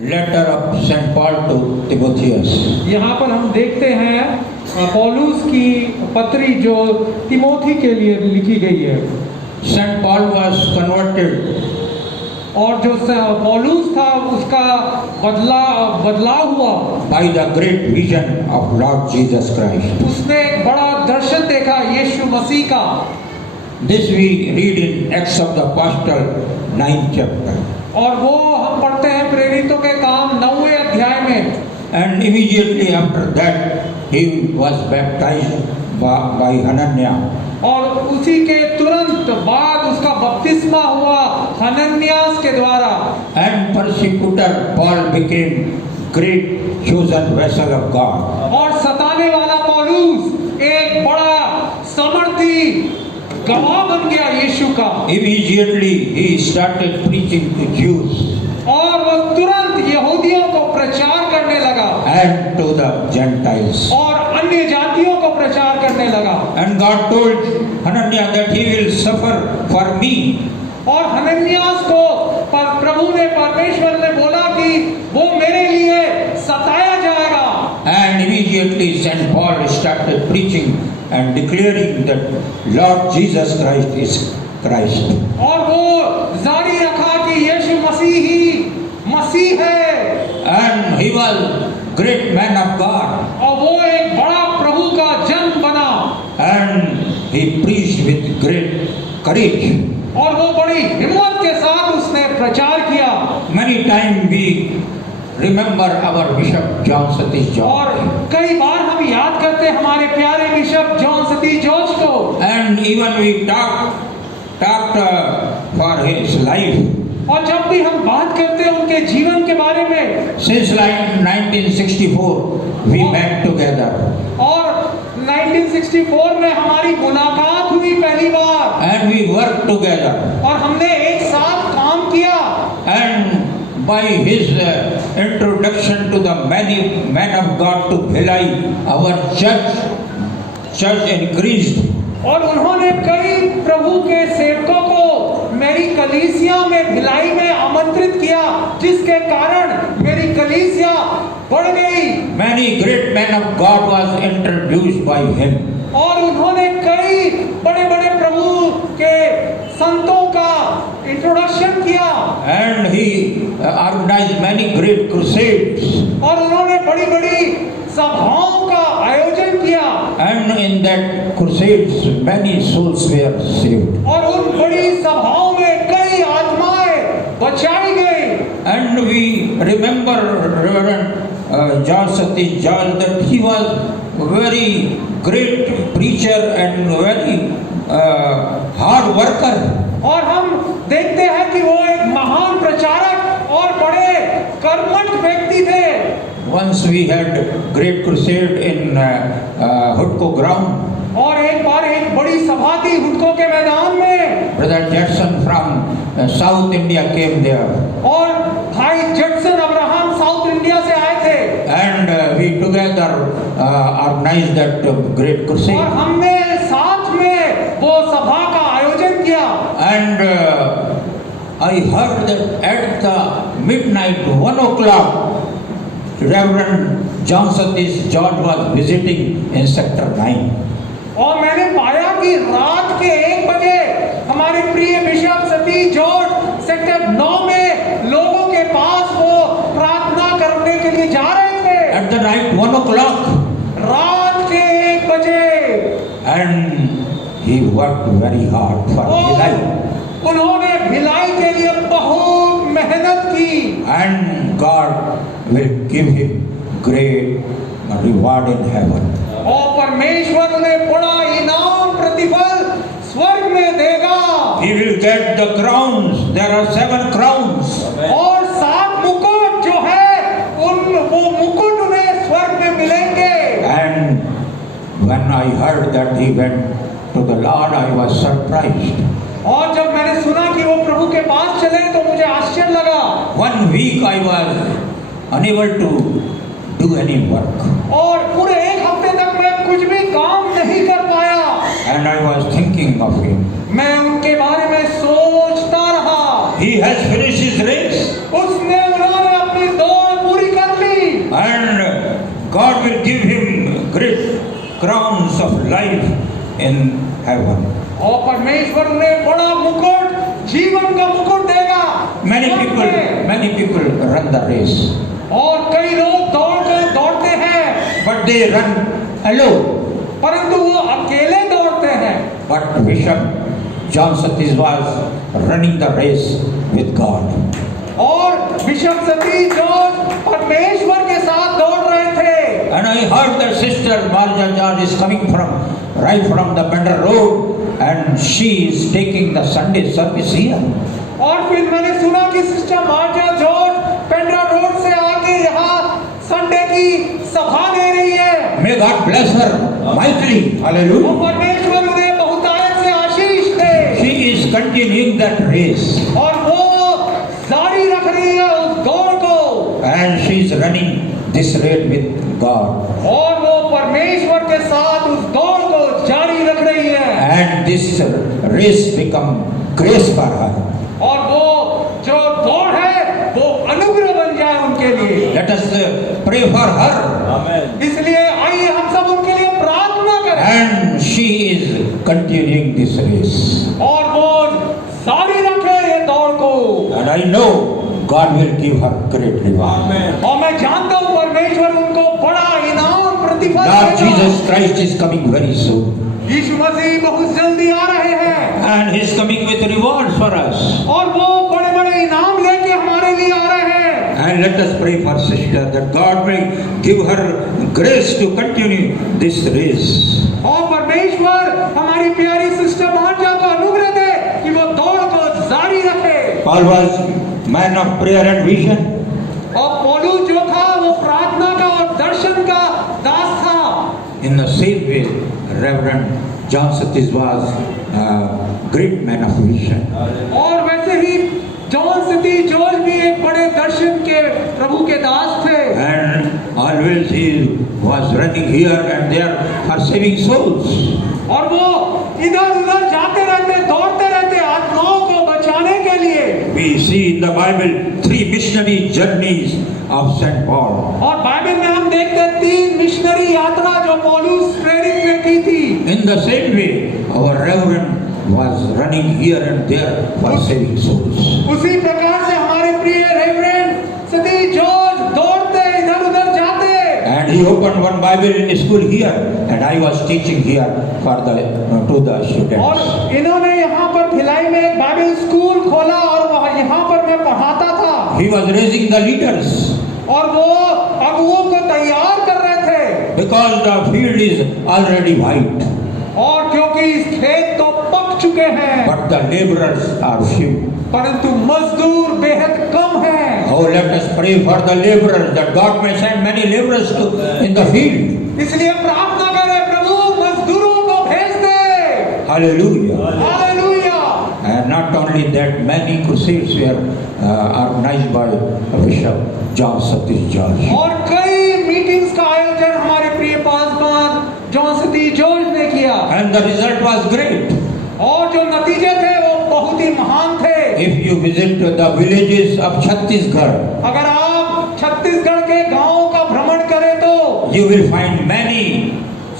Letter of St. Paul to Timotheus. यहाँ पर हम देखते हैं पौलुस की पत्री जो तिमोथी के लिए लिखी गई है। St. Paul was converted और जो पौलुस था उसका बदलाव हुआ by the great vision of Lord Jesus Christ. उसने एक बड़ा दर्शन देखा यीशु मसीह का। This we read in Acts of the Apostle 9th chapter. और वो हम पढ़ते हैं प्रेरितों के काम 9वें अध्याय में। And immediately after that he was baptized by Hananiah. और उसी के तुरंत बाद उसका बपतिस्मा हुआ हनन्यास के द्वारा। And persecutor Paul became great chosen vessel of God. और सताने वाला पौलुस एक बड़ा समर्थी गवाह बन गया यीशु का। Immediately he started preaching to Jews और वो तुरंत यहूदियों को प्रचार करने लगा and to the Gentiles. और अन्य जातियों को प्रचार करने लगा। And God told Hananiah that he will suffer for me. और हनन्यास को प्रभु ने परमेश्वर ने बोला कि वो मेरे लिए सताया जाएगा। And immediately St. Paul started preaching and declaring that Lord Jesus Christ is Christ. और वो जारी रखा कि यीशु मसीह ही मसीह है। And he was great man of God. और वो एक बड़ा प्रभु का जन बना। And he preached with great courage. और वो बड़ी हिम्मत के साथ उसने प्रचार किया। Many times we remember our Bishop John Satish George. और कई बार हम याद करते हमारे प्यारे बिशप जॉन सतीश जॉर्ज को। And even we talked for his life. और जब भी हम बात करते हैं उनके जीवन के बारे में। Since like 1964 we met together. और 1964 में हमारी मुलाकात हुई पहली बार। And we worked together. और हमने एक साथ काम किया। And by his introduction to the many men of God to Bhilai, our church increased. और उन्होंने कई प्रभु के सेवकों को मेरी कलीसिया में भिलाई में आमंत्रित किया, जिसके कारण मेरी कलीसिया बढ़ गई। Many great men of God was introduced by him. और उन्होंने कई बड़े-बड़े प्रभु के संतों का इंट्रोडक्शन किया। And he organized many great crusades. और उन्होंने बड़ी-बड़ी सभाओं का आयोजन किया। And in that crusades many souls were saved. और उन बड़ी सभाओं में कई आत्माएं बचाई गई। And we remember Reverend John Satish George that he was very great preacher and very hard worker. और हम देखते हैं कि वो एक महान प्रचारक और बड़े कर्मठ व्यक्ति थे। Once we had great crusade in Hudko ground. और एक बार एक बड़ी सभा थी हुडको के मैदान में। Brother Jackson from South India came there. और भाई जैक्सन अब्राहम साउथ इंडिया से आए थे। And we together organized that great crusade. और हमने साथ में वो सभा का आयोजन किया। And I heard that at the midnight 1 o'clock Reverend John Satish George was visiting in Sector 9. और मैंने पाया कि रात के 1 बजे हमारे प्रिय बिशप सतीश जॉर्ज सेक्टर 9 में लोगों के पास वो प्रार्थना करने के लिए जा रहे थे। At the night 1 o'clock. रात के 1 बजे। And he worked very hard for Bhilai. उन्होंने भिलाई के लिए बहुत मेहनत की। And God will give him great reward in heaven. और परमेश्वर उन्हें बड़ा इनाम प्रतिफल स्वर्ग में देगा। He will get the crowns. There are 7 crowns. और 7 मुकुट जो है वो मुकुट उन्हें स्वर्ग में मिलेंगे। And when I heard that he went to the Lord, I was surprised. और जब मैंने सुना कि वो प्रभु के पास चले तो मुझे आश्चर्य लगा। 1 week I was unable to do any work. और पूरे 1 हफ्ते तक मैं कुछ भी काम नहीं कर पाया। And I was thinking of him. मैं उनके बारे में सोचता रहा। He has finished his race. उन्होंने अपनी दौड़ God will give him great crowns of life in heaven. और परमेश्वर उन्हें बड़ा मुकुट, जीवन का मुकुट देगा। Many people run the race, और कई लोग दौड़ते हैं, but they run alone. परंतु वो अकेले दौड़ते हैं। But Bishop John Satish was running the race with God. और बिशप सतीश जॉर्ज परमेश्वर के साथ दौड़ रहे थे। And I heard that sister Marja George is coming right from the Bender Road, and she is taking the Sunday service here. और फिर मैंने सुना कि सिस्टर मार्जा जॉर्ज पेंड्रा रोड से आके यहाँ संडे की सभा ले रही है। May God bless her mightily. Hallelujah. और परमेश्वर उन्हें बहुतायत से आशीष दे। She is continuing that race, और वो जारी रख रही है उस दौड़ को। and she is running this race with God. और वो परमेश्वर के साथ उस दौड़ को जारी रख रही है। And this race become grace for her. और वो जो दौड़ है वो अनुग्रह बन जाए उनके लिए। Let us pray for her. इसलिए आइए हम सब उनके लिए प्रार्थना करें। And she is continuing this race. और वो जारी रखे ये दौड़ को। And I know God will give her great reward. और मैं जानता हूँ परमेश्वर उनको बड़ा इनाम प्रतिफल Lord देगा। Jesus Christ is coming very soon. यीशु मसीह बहुत जल्दी आ रहे हैं। And he is coming with rewards for us. और वो बड़े-बड़े इनाम लेके हमारे लिए आ रहे हैं। And let us pray for sister that God may give her grace to continue this race. और परमेश्वर हमारी प्यारी सिस्टर मार्जा को अनुग्रह दे कि वो दौड़ को जारी रखे। Paul was man of prayer and vision. और पौलुस जो था वो प्रार्थना का और दर्शन का दास था। In the same way, Reverend John Satish was a great man of vision. और वैसे ही जॉन सतीश जॉर्ज भी एक बड़े दर्शन के प्रभु के दास थे। And always he was running here and there for saving souls. और वो इधर-उधर जाते रहते, दौड़ते रहते आत्माओं को बचाने के लिए। We see in the Bible 3 missionary journeys of St. Paul. और बाइबल में हम देखते हैं 3 मिशनरी यात्रा जो पौलुस प्रेरित ने की थी। In the same way, our Reverend was running here and there for saving souls. उसी प्रकार से हमारे प्रिय रेवरेंड सतीश जॉर्ज दौड़ते इधर-उधर जाते। And he opened one Bible in school here, and I was teaching here for to the और students. इन्होंने यहाँ पर भिलाई में एक बाइबल स्कूल खोला और वहाँ यहाँ पर मैं पढ़ाता था। He was raising the leaders और वो अगुओं को तैयार कर रहे थे। because the field is already white, और क्योंकि इस खेत तो पक चुके हैं, but the laborers are few. परंतु मजदूर बेहद कम हैं। Oh, let us pray for the laborers that God may send many laborers in the field. इसलिए प्रार्थना करें प्रभु मजदूरों को भेज दे। Hallelujah. Hallelujah. And not only that, many crusades were organized by Bishop John Satish George. और कई meetings का आयोजन हमारे प्रिय पासवान जॉन सतीश जॉर्ज ने किया। And the result was great. और जो नतीजे थे वो बहुत ही महान थे। If you visit the villages of Chhattisgarh, अगर आप छत्तीसगढ़ के गांवों का भ्रमण करें तो you will find many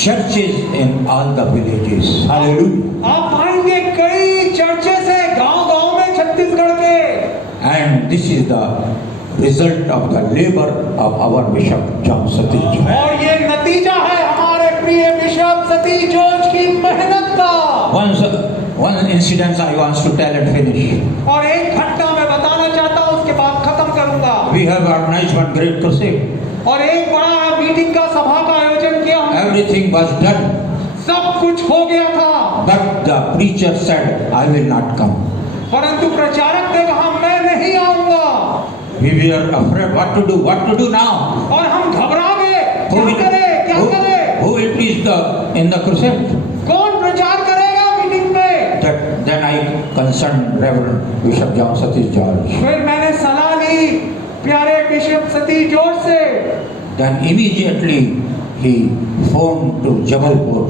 churches in all the villages. Hallelujah. आप पाएंगे कई चर्चेस है गांव-गांव में छत्तीसगढ़ के। And this is the result of the labor of our Bishop John Satish George. और ये नतीजा है हमारे प्रिय बिशप सतीश जॉर्ज की मेहनत का। One incident I want to tell and finish. और एक घटना मैं बताना चाहता हूँ उसके बाद खत्म करूंगा। We have organized one great crusade. और एक बड़ा मीटिंग का सभा का आयोजन किया हमने। Everything was done, सब कुछ हो गया था, but the preacher said, "I will not come." परंतु प्रचारक ने कहा मैं नहीं आऊंगा। We were afraid what to do now. और हम घबरा गए, Who क्या करें? will preach in the crusade? कौन प्रचार करेगा मीटिंग में? Then I concerned Reverend Bishop John Satish George. फिर मैंने सलाह ली प्यारे बिशप सतीश जॉर्ज से। Then immediately he phoned to Jabalpur.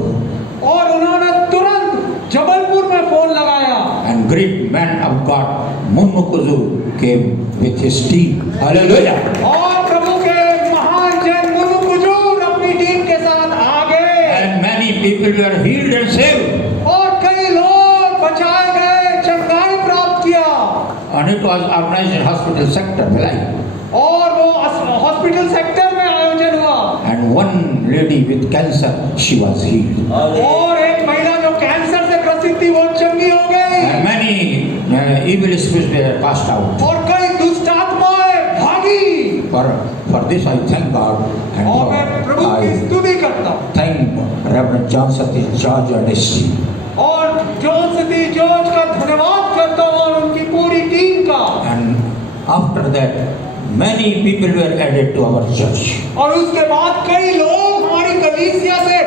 और उन्होंने तुरंत जबलपुर में फोन लगाया। And great man of God, Munnu Kuzu, came with his team. Hallelujah. और प्रभु के महान जन मुनु Kujur people were healed and saved. और कई लोग बचाए गए, चंगाई प्राप्त किया। And it was organized in hospital sector, Bhilai. और वो हॉस्पिटल सेक्टर में आयोजन हुआ। And one lady with cancer, she was healed. और एक महिला जो कैंसर से ग्रसित थी वो चंगी हो गई। And many evil spirits were cast out. और कई दुष्ट आत्माएं भागी। For this I thank God and और मैं प्रभु की I स्तुति करता हूँ। thank Reverend John Satish George and his team. और जॉन सतीश जॉर्ज का धन्यवाद करता हूँ और उनकी पूरी टीम का। And after that, many people were added to our church. और उसके बाद कई लोग हमारी कलीसिया से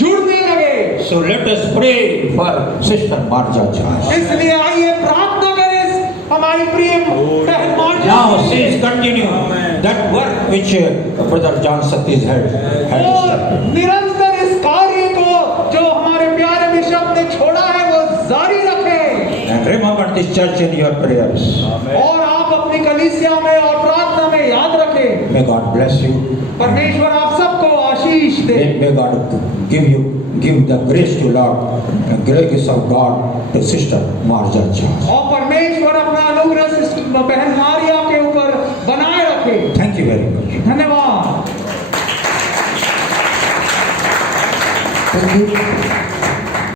जुड़ने लगे। So let us pray for Sister Marja George. इसलिए आइए प्रार्थना करें हमारी प्रिय बहन मार्जा। Now since continue that work which Brother John Satish had और started. निरंतर इस कार्य को जो हमारे प्यारे बिशप ने छोड़ा है वो जारी रखें। And remember this church in your prayers. और आप अपनी कलीसिया में और प्रार्थना में याद रखें। May God bless you. परमेश्वर आप सबको आशीष दे। May God give the grace to Lord, the grace of God to Sister Marja George. और परमेश्वर अपना अनुग्रह बहन मारिया के ऊपर बनाए रखे। Thank you very much. धन्यवाद। Thank you.